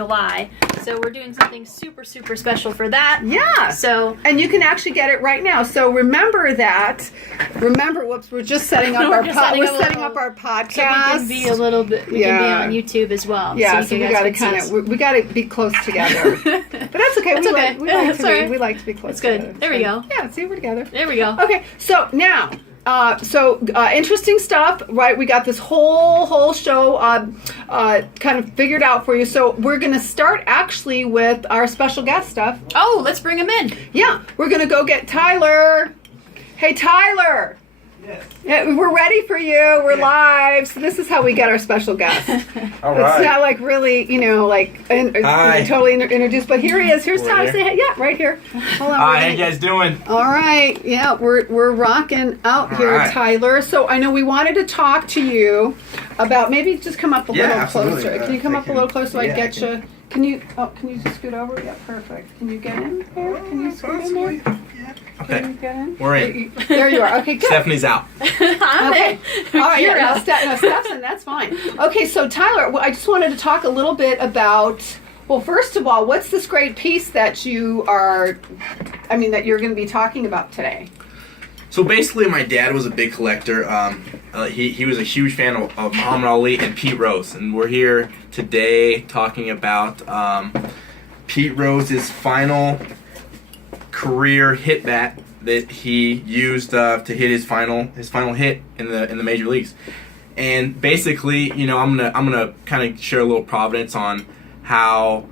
July. So we're doing something super special for that. Yeah. So and you can actually get it right now. So remember that. Whoops, we're just setting up our podcast. So we can be a little bit. We can be on YouTube as well. Yeah. So we got to we got to be close together. But that's okay. That's okay. We like to be close. That's good. Together. There we go. Yeah. See, we're together. There we go. Okay. So now. Interesting stuff, right? We got this whole show kind of figured out for you. So we're going to start actually with our special guest stuff. Oh, let's bring him in. Yeah, we're going to go get Tyler. Hey, Tyler. Yes. Yeah, we're ready for you. We're live. So this is how we get our special guest. All right. It's not like really, totally introduced. But here he is. Here's Tyler. Say hey. Yeah, right here. Hold on. Hi, how you guys doing? All right. Yeah, we're rocking out here, right. Tyler. So I know we wanted to talk to you about maybe just come up a little absolutely. closer. Can you come up a little closer so I yeah, get you? Can you just scoot over? Yeah, perfect. Can you get in there? Can you scoot in there? Okay, Can you get in? we're in. There you are. Okay, good. Stephanie's out. Okay. All right. Yeah, Steph's in. That's fine. Okay, so Tyler, I just wanted to talk a little bit about. Well, first of all, what's this great piece that you're going to be talking about today? So basically, my dad was a big collector. He was a huge fan of Muhammad Ali and Pete Rose, and we're here today talking about Pete Rose's final career hit bat that he used to hit his final hit in the major leagues. And basically, I'm gonna kind of share a little provenance on how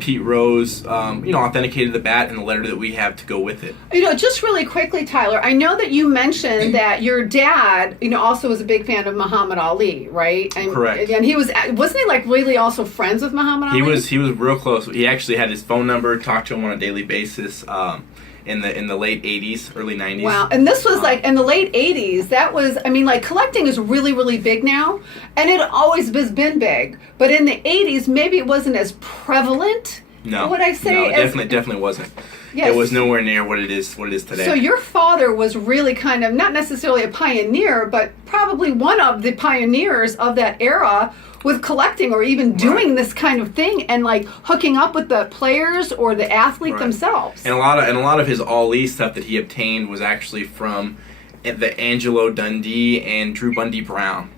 Pete Rose, authenticated the bat and the letter that we have to go with it. Just really quickly, Tyler, I know that you mentioned that your dad, also was a big fan of Muhammad Ali, right? And, Correct. And wasn't he like really also friends with Muhammad Ali? He was real close. He actually had his phone number, talked to him on a daily basis. In the late 80s, early 90s. Wow, and this was like in the late 80s. That was, collecting is really big now, and it always has been big. But in the 80s, maybe it wasn't as prevalent. No, would I say? No, definitely wasn't. Yes. It was nowhere near what it is today. So your father was really kind of not necessarily a pioneer, but probably one of the pioneers of that era with collecting or even doing this kind of thing and like hooking up with the players or the athlete themselves. And a lot of his Ali stuff that he obtained was actually from the Angelo Dundee and Drew Bundy Brown.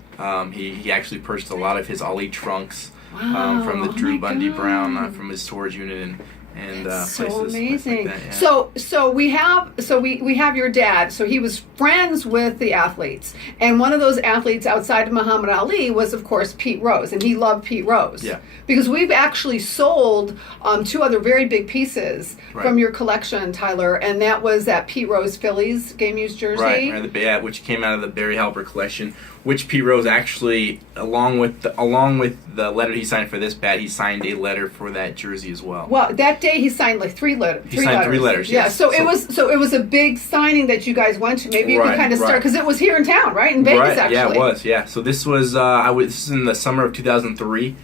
He actually purchased a lot of his Ali trunks from the Drew Bundy Brown from his storage unit and so places amazing. like that, yeah. So we have your dad. So he was friends with the athletes, and one of those athletes outside of Muhammad Ali was, of course, Pete Rose, and he loved Pete Rose. Yeah. Because we've actually sold two other very big pieces from your collection, Tyler, and that was that Pete Rose Phillies game used jersey, right, which came out of the Barry Halper collection. Which Pete Rose actually, along with the letter he signed for this bat, he signed a letter for that jersey as well. Well, that day he signed like three letters. He signed three letters. Yeah. Yes. So it was a big signing that you guys went to. Maybe you could kind of start because it was here in town, right in Vegas, actually. Yeah, it was. Yeah. So this was this is in the summer of 2003.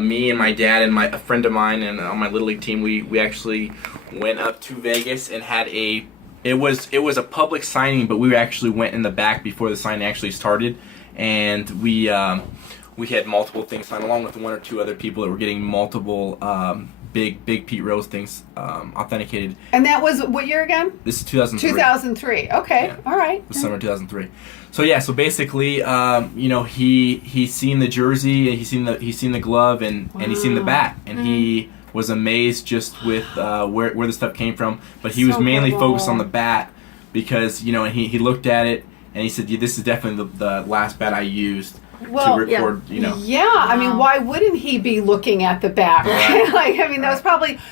Me and my dad and a friend of mine and on my little league team, we actually went up to Vegas and had It was a public signing, but we actually went in the back before the signing actually started, and we had multiple things signed along with one or two other people that were getting multiple big Pete Rose things authenticated. And that was what year again? This is 2003. 2003. Okay, yeah. All right. The summer 2003. So yeah, so basically, he's seen the jersey and he's seen the glove and he's seen the bat and he was amazed just with where the stuff came from, but he was mainly focused on the bat because and he looked at it and he said, "This is definitely the last bat I used to record." Yeah, why wouldn't he be looking at the bat? Right?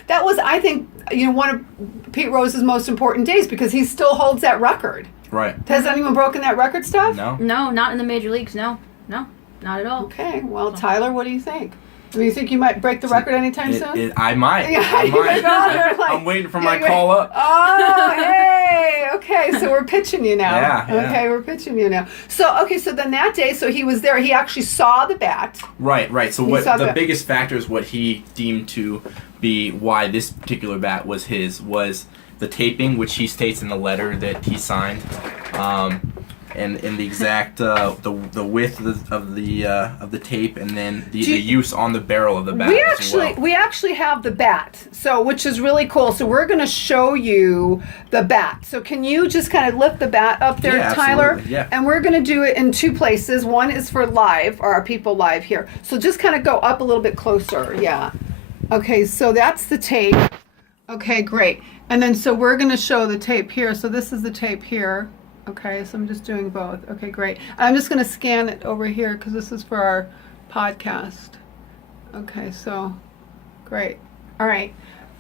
that was I think one of Pete Rose's most important days because he still holds that record. Right. Has anyone broken that record, Steph? No, not in the major leagues. No, not at all. Okay, well, Tyler, what do you think? Do you think you might break the record anytime soon? I might. I'm waiting for my call up. Oh, hey. Okay, so we're pitching you now. Yeah. Okay, we're pitching you now. So then that day, so he was there. He actually saw the bat. Right. So what the biggest factor is what he deemed to be why this particular bat was his was the taping, which he states in the letter that he signed. and the exact the width of the tape, and then the use on the barrel of the bat. We actually have the bat, so which is really cool. So we're going to show you the bat. So can you just kind of lift the bat up there, Yeah, Tyler? absolutely, yeah. And we're going to do it in two places. One is for live, or our people live here. So just kind of go up a little bit closer. Yeah. Okay, so that's the tape. Okay, great. And then so we're going to show the tape here. So this is the tape here. Okay, so I'm just doing both. Okay, great. I'm just going to scan it over here because this is for our podcast. Okay, so great. All right.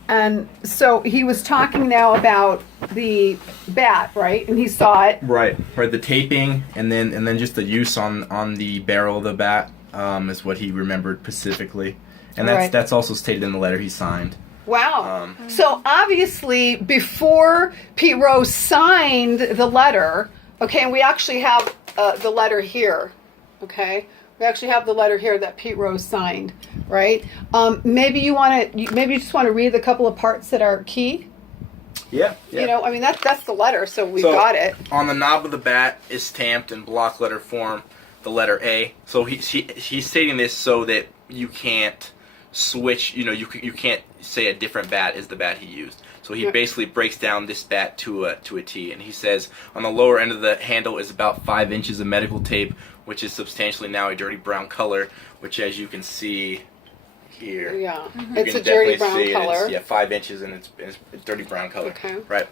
And so he was talking now about the bat, right? And he saw it. Right. The taping, and then just the use on the barrel of the bat is what he remembered specifically, and that's also stated in the letter he signed. Wow. So obviously, before Pete Rose signed the letter, okay, and we actually have the letter here, okay? We actually have the letter here that Pete Rose signed, right? Maybe you just want to read the couple of parts that are key. Yeah. You know, I mean that's the letter, so we've got it. On the knob of the bat is stamped in block letter form the letter A. So he's stating this so that you can't switch. You know, you can't say a different bat is the bat he used. So he basically breaks down this bat to a T, and he says on the lower end of the handle is about 5 inches of medical tape, which is substantially now a dirty brown color, which as you can see here. Yeah, You it's can a dirty definitely brown see it. color. It's 5 inches, and it's a dirty brown color. Okay. Right.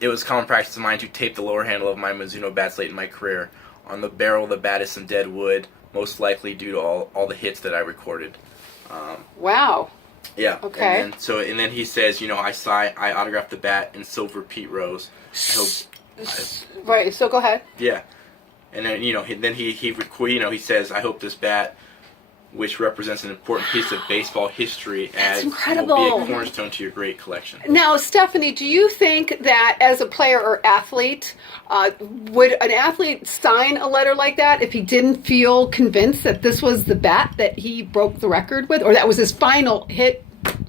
It was common practice of mine to tape the lower handle of my Mizuno bats late in my career. On the barrel of the bat is some dead wood, most likely due to all the hits that I recorded. Wow. Yeah. Okay. And then he says, you know, I autographed the bat in silver Pete Rose. I hope. Right. So go ahead. Yeah. And then he says, I hope this bat, which represents an important piece of baseball history, That's will incredible. be a cornerstone to your great collection. Now, Stephanie, do you think that as a player or athlete, would an athlete sign a letter like that if he didn't feel convinced that this was the bat that he broke the record with, or that was his final hit?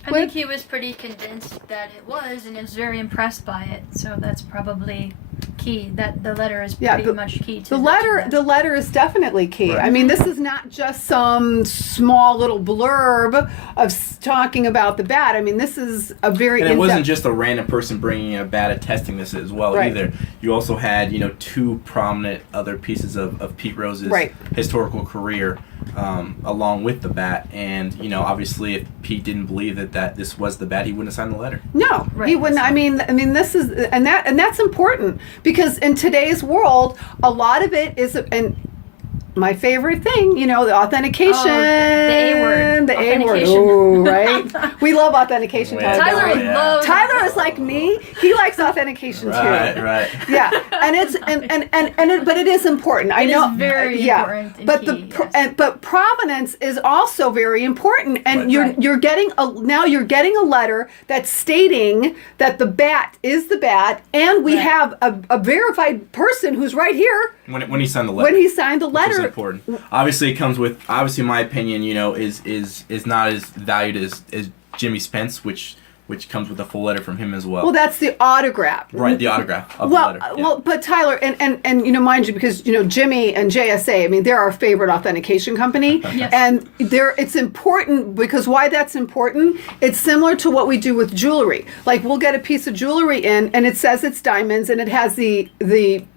I think he was pretty convinced that it was, and is very impressed by it. So that's probably key. That the letter is pretty much key to the letter. The letter is definitely key. Right. I mean, this is not just some small little blurb of talking about the bat. I mean, this is a very. And it wasn't just a random person bringing a bat attesting this as well either. You also had two prominent other pieces of Pete Rose's historical career. Along with the bat, and obviously, if Pete didn't believe that this was the bat, he wouldn't have signed the letter. No, he wouldn't. I mean, this is and that's important because in today's world, a lot of it is my favorite thing, the authentication. Oh, the A word. The A word. Ooh, right? We love authentication. Tyler loves. Tyler is like me. He likes authentication too. Right. Yeah, and it's but it is important. I know. It is very important. And but key, yes. but provenance is also very important, and you're getting a letter that's stating that the bat is the bat, and we have a verified person who's right here. When he signed the letter. When he signed the letter. Which is important. Obviously, it comes with. Obviously, my opinion, is not as valued as Jimmy Spence, which comes with a full letter from him as well. Well, that's the autograph. Right, the autograph of the letter. Yeah. Well, but Tyler, and mind you, because Jimmy and JSA, I mean, they're our favorite authentication company, Yes. and it's important because why that's important. It's similar to what we do with jewelry. Like we'll get a piece of jewelry in, and it says it's diamonds, and it has the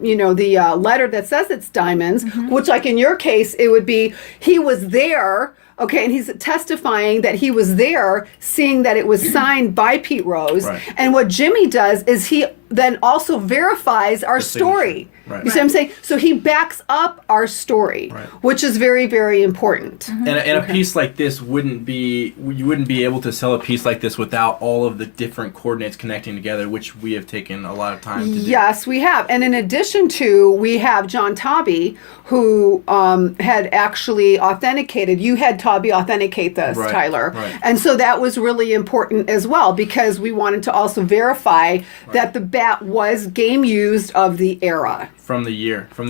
letter that says it's diamonds, which, like in your case, it would be he was there. Okay, and he's testifying that he was there, seeing that it was signed by Pete Rose. Right. And what Jimmy does is he then also verifies our story. Right. You see what I'm saying? So he backs up our story, which is very, very important. And a piece like this you wouldn't be able to sell a piece like this without all of the different coordinates connecting together, which we have taken a lot of time to do. Yes, we have. And in addition to, we have John Tobby, who had actually authenticated. You had Tobby authenticate this, Tyler. Right. And so that was really important as well because we wanted to also verify that the bat was game used of the era. From the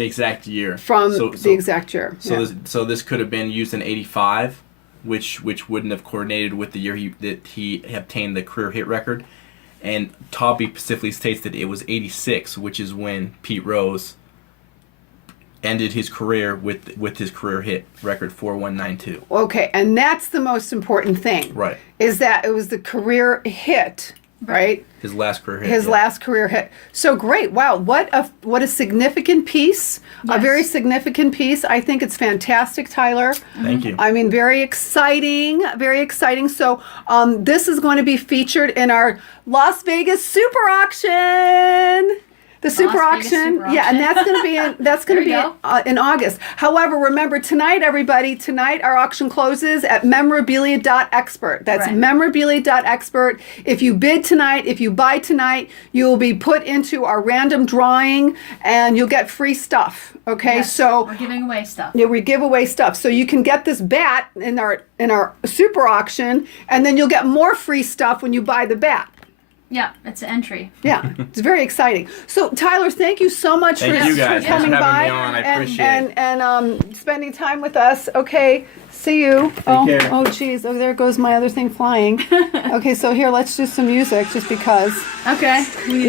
exact year. The exact year. So this could have been used in '85, which wouldn't have coordinated with the year that he obtained the career hit record. And Tobby specifically states that it was '86, which is when Pete Rose ended his career with his career hit record 4192. Okay, and that's the most important thing. Right. Is that it was the career hit, right? His last career hit. His yeah. last career hit. So great. Wow, what a significant piece. A Yes. very significant piece. I think it's fantastic, Tyler. Thank you. I mean, very exciting, very exciting. So this is going to be featured in our Las Vegas Super Auction. The Super Las Vegas Auction, Super yeah, and Auction. that's going to be There you go. in August. However, remember tonight, everybody, tonight our auction closes at memorabilia.expert. That's Right. memorabilia.expert. If you bid tonight, if you buy tonight, you will be put into our random drawing, and you'll get free stuff. Okay, Yes, so we're giving away stuff. yeah, we give away stuff. So you can get this bat in our super auction, and then you'll get more free stuff when you buy the bat. Yeah, it's an entry. Yeah, it's very exciting. So Tyler, thank you so much Thank for, you guys. for Thanks coming for by having me on. I appreciate it. and spending time with us. Okay, see you. care. Oh, geez. Oh, there goes my other thing flying. Okay, so here, let's do some music just because. Okay.